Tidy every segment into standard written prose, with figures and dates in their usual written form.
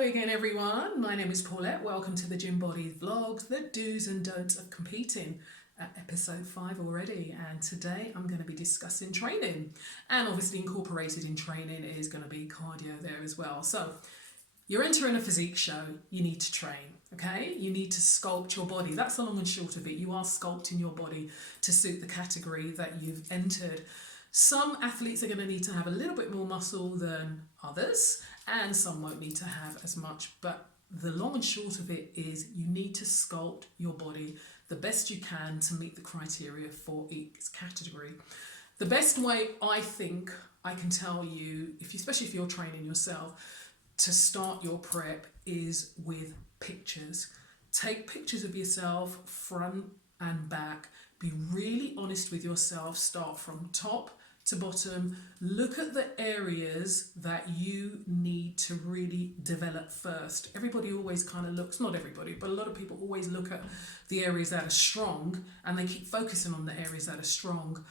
Hello again, everyone. My name is Paulette. Welcome to the Gym Body Vlogs, the do's and don'ts of competing, episode 5 already. And today I'm going to be discussing training. And obviously, incorporated in training is going to be cardio there as well. So, you're entering a physique show, you need to train, okay? You need to sculpt your body. That's the long and short of it. You are sculpting your body to suit the category that you've entered. Some athletes are going to need to have a little bit more muscle than others, and some won't need to have as much. But the long and short of it is you need to sculpt your body the best you can to meet the criteria for each category. The best way I think I can tell you, especially if you're training yourself, to start your prep is with pictures. Take pictures of yourself front and back. Be really honest with yourself. Start from top to bottom. Look at the areas that you need to really develop first. Everybody always kind of looks, not everybody, but a lot of people always look at the areas that are strong and they keep focusing on the areas that are strong.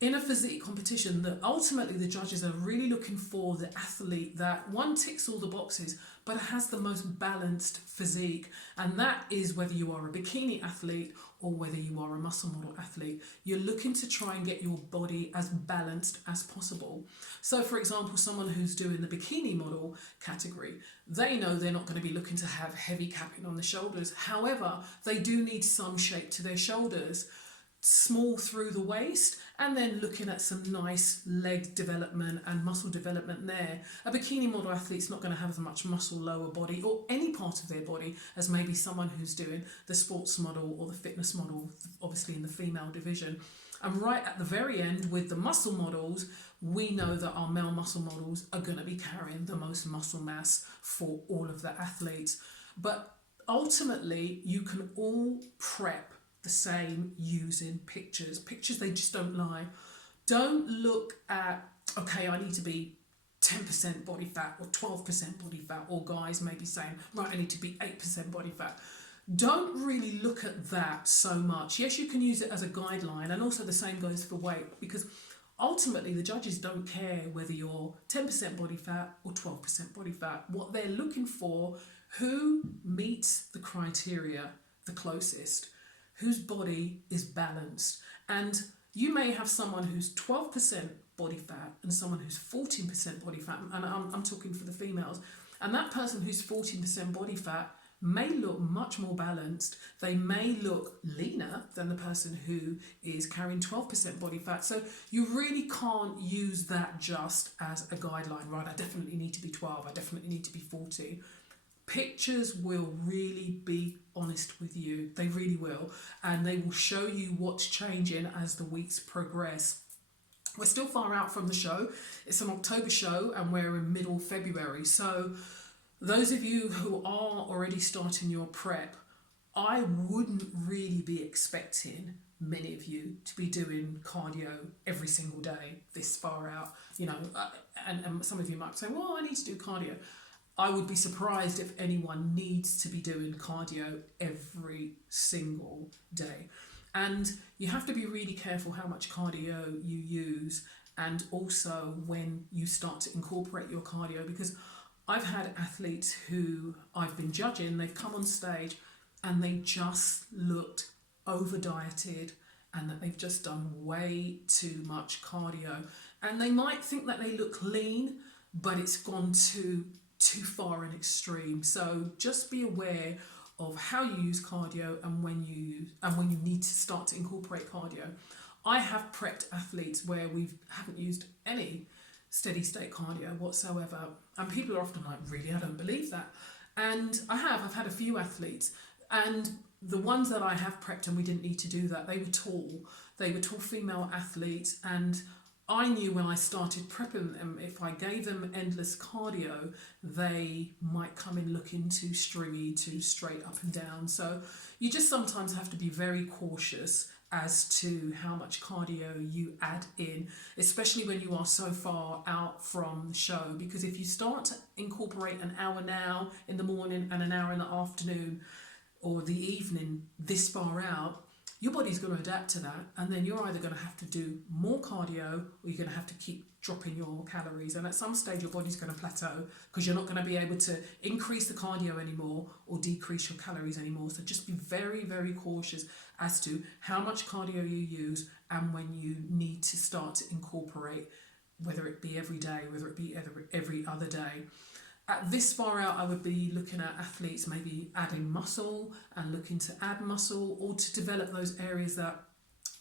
In a physique competition, that ultimately the judges are really looking for the athlete that one ticks all the boxes but has the most balanced physique, and that is whether you are a bikini athlete or whether you are a muscle model athlete. You're looking to try and get your body as balanced as possible. So for example, someone who's doing the bikini model category, they know they're not going to be looking to have heavy capping on the shoulders. However, they do need some shape to their shoulders, small through the waist, and then looking at some nice leg development and muscle development there. A bikini model athlete's not going to have as much muscle lower body or any part of their body as maybe someone who's doing the sports model or the fitness model, obviously in the female division. And right at the very end with the muscle models, we know that our male muscle models are going to be carrying the most muscle mass for all of the athletes. But ultimately, you can all prep the same using pictures. Pictures, they just don't lie. Don't look at, okay, I need to be 10% body fat or 12% body fat, or guys maybe saying, right, I need to be 8% body fat. Don't really look at that so much. Yes, you can use it as a guideline, and also the same goes for weight, because ultimately the judges don't care whether you're 10% body fat or 12% body fat. What they're looking for, who meets the criteria the closest, whose body is balanced. And you may have someone who's 12% body fat and someone who's 14% body fat, and I'm talking for the females, and that person who's 14% body fat may look much more balanced. They may look leaner than the person who is carrying 12% body fat. So you really can't use that just as a guideline, right? I definitely need to be 12, I definitely need to be 14. Pictures will really be honest with you. They really will. And they will show you what's changing as the weeks progress. We're still far out from the show. It's an October show and we're in middle February. So those of you who are already starting your prep, I wouldn't really be expecting many of you to be doing cardio every single day this far out. You know, and some of you might say, well, I need to do cardio. I would be surprised if anyone needs to be doing cardio every single day. And you have to be really careful how much cardio you use, and also when you start to incorporate your cardio, because I've had athletes who I've been judging, they've come on stage and they just looked over dieted and that they've just done way too much cardio. And they might think that they look lean, but it's gone too far an extreme. So just be aware of how you use cardio and when you need to start to incorporate cardio. I have prepped athletes where we haven't used any steady state cardio whatsoever, and people are often like, really, I don't believe that. And I've had a few athletes, and the ones that I have prepped and we didn't need to do that, they were tall female athletes, and I knew when I started prepping them, if I gave them endless cardio, they might come in looking too stringy, too straight up and down. So you just sometimes have to be very cautious as to how much cardio you add in, especially when you are so far out from the show. Because if you start to incorporate an hour now in the morning and an hour in the afternoon or the evening this far out, your body's going to adapt to that, and then you're either going to have to do more cardio or you're going to have to keep dropping your calories, and at some stage your body's going to plateau because you're not going to be able to increase the cardio anymore or decrease your calories anymore. So just be very, very cautious as to how much cardio you use and when you need to start to incorporate, whether it be every day, whether it be every other day. At this far out, I would be looking at athletes maybe adding muscle and looking to add muscle or to develop those areas that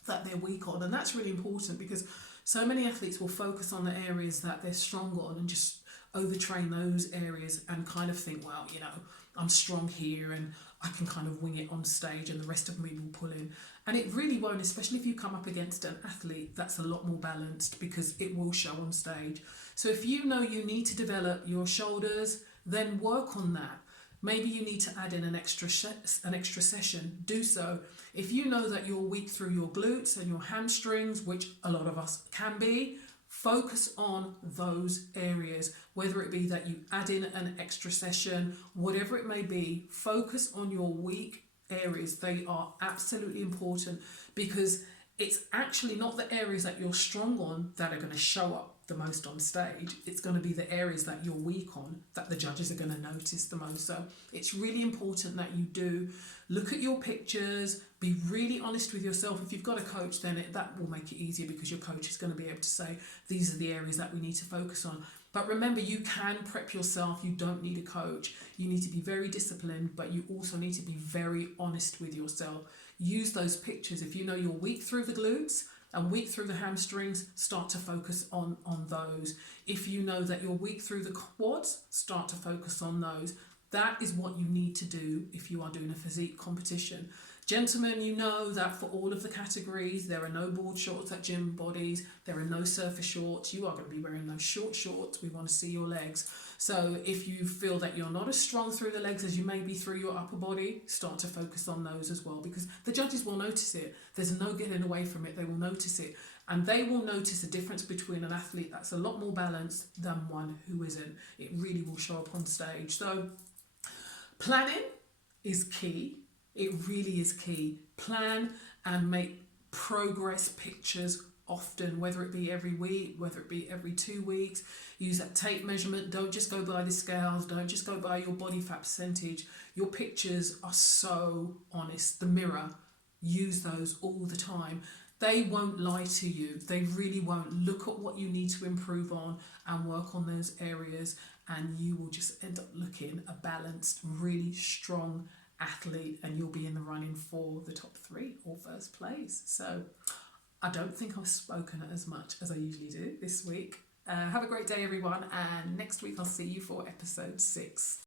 they're weak on. And that's really important because so many athletes will focus on the areas that they're strong on and just overtrain those areas and kind of think, well, you know, I'm strong here and I can kind of wing it on stage and the rest of me will pull in. And it really won't, especially if you come up against an athlete that's a lot more balanced, because it will show on stage. So if you know you need to develop your shoulders, then work on that. Maybe you need to add in an extra session, do so. If you know that you're weak through your glutes and your hamstrings, which a lot of us can be, focus on those areas, whether it be that you add in an extra session, whatever it may be, focus on your weak areas. They are absolutely important because it's actually not the areas that you're strong on that are going to show up the most on stage. It's going to be the areas that you're weak on that the judges are going to notice the most. So it's really important that you do look at your pictures, be really honest with yourself. If you've got a coach, then that will make it easier because your coach is going to be able to say, these are the areas that we need to focus on. But remember, you can prep yourself. You don't need a coach. You need to be very disciplined, but you also need to be very honest with yourself. Use those pictures. If you know you're weak through the glutes and weak through the hamstrings, start to focus on those. If you know that you're weak through the quads, start to focus on those. That is what you need to do if you are doing a physique competition. Gentlemen, you know that for all of the categories, there are no board shorts at Gym Bodies, there are no surface shorts. You are going to be wearing those short shorts. We want to see your legs. So if you feel that you're not as strong through the legs as you may be through your upper body, start to focus on those as well, because the judges will notice it. There's no getting away from it. They will notice it. And they will notice the difference between an athlete that's a lot more balanced than one who isn't. It really will show up on stage. So planning is key. It really is key. Plan and make progress pictures often, whether it be every week, whether it be every 2 weeks. Use that tape measurement. Don't just go by the scales. Don't just go by your body fat percentage. Your pictures are so honest. The mirror, use those all the time. They won't lie to you. They really won't. Look at what you need to improve on and work on those areas, and you will just end up looking a balanced, really strong athlete, and you'll be in the running for the top 3 or first place. So I don't think I've spoken as much as I usually do this week. Have a great day, everyone, and next week I'll see you for episode 6.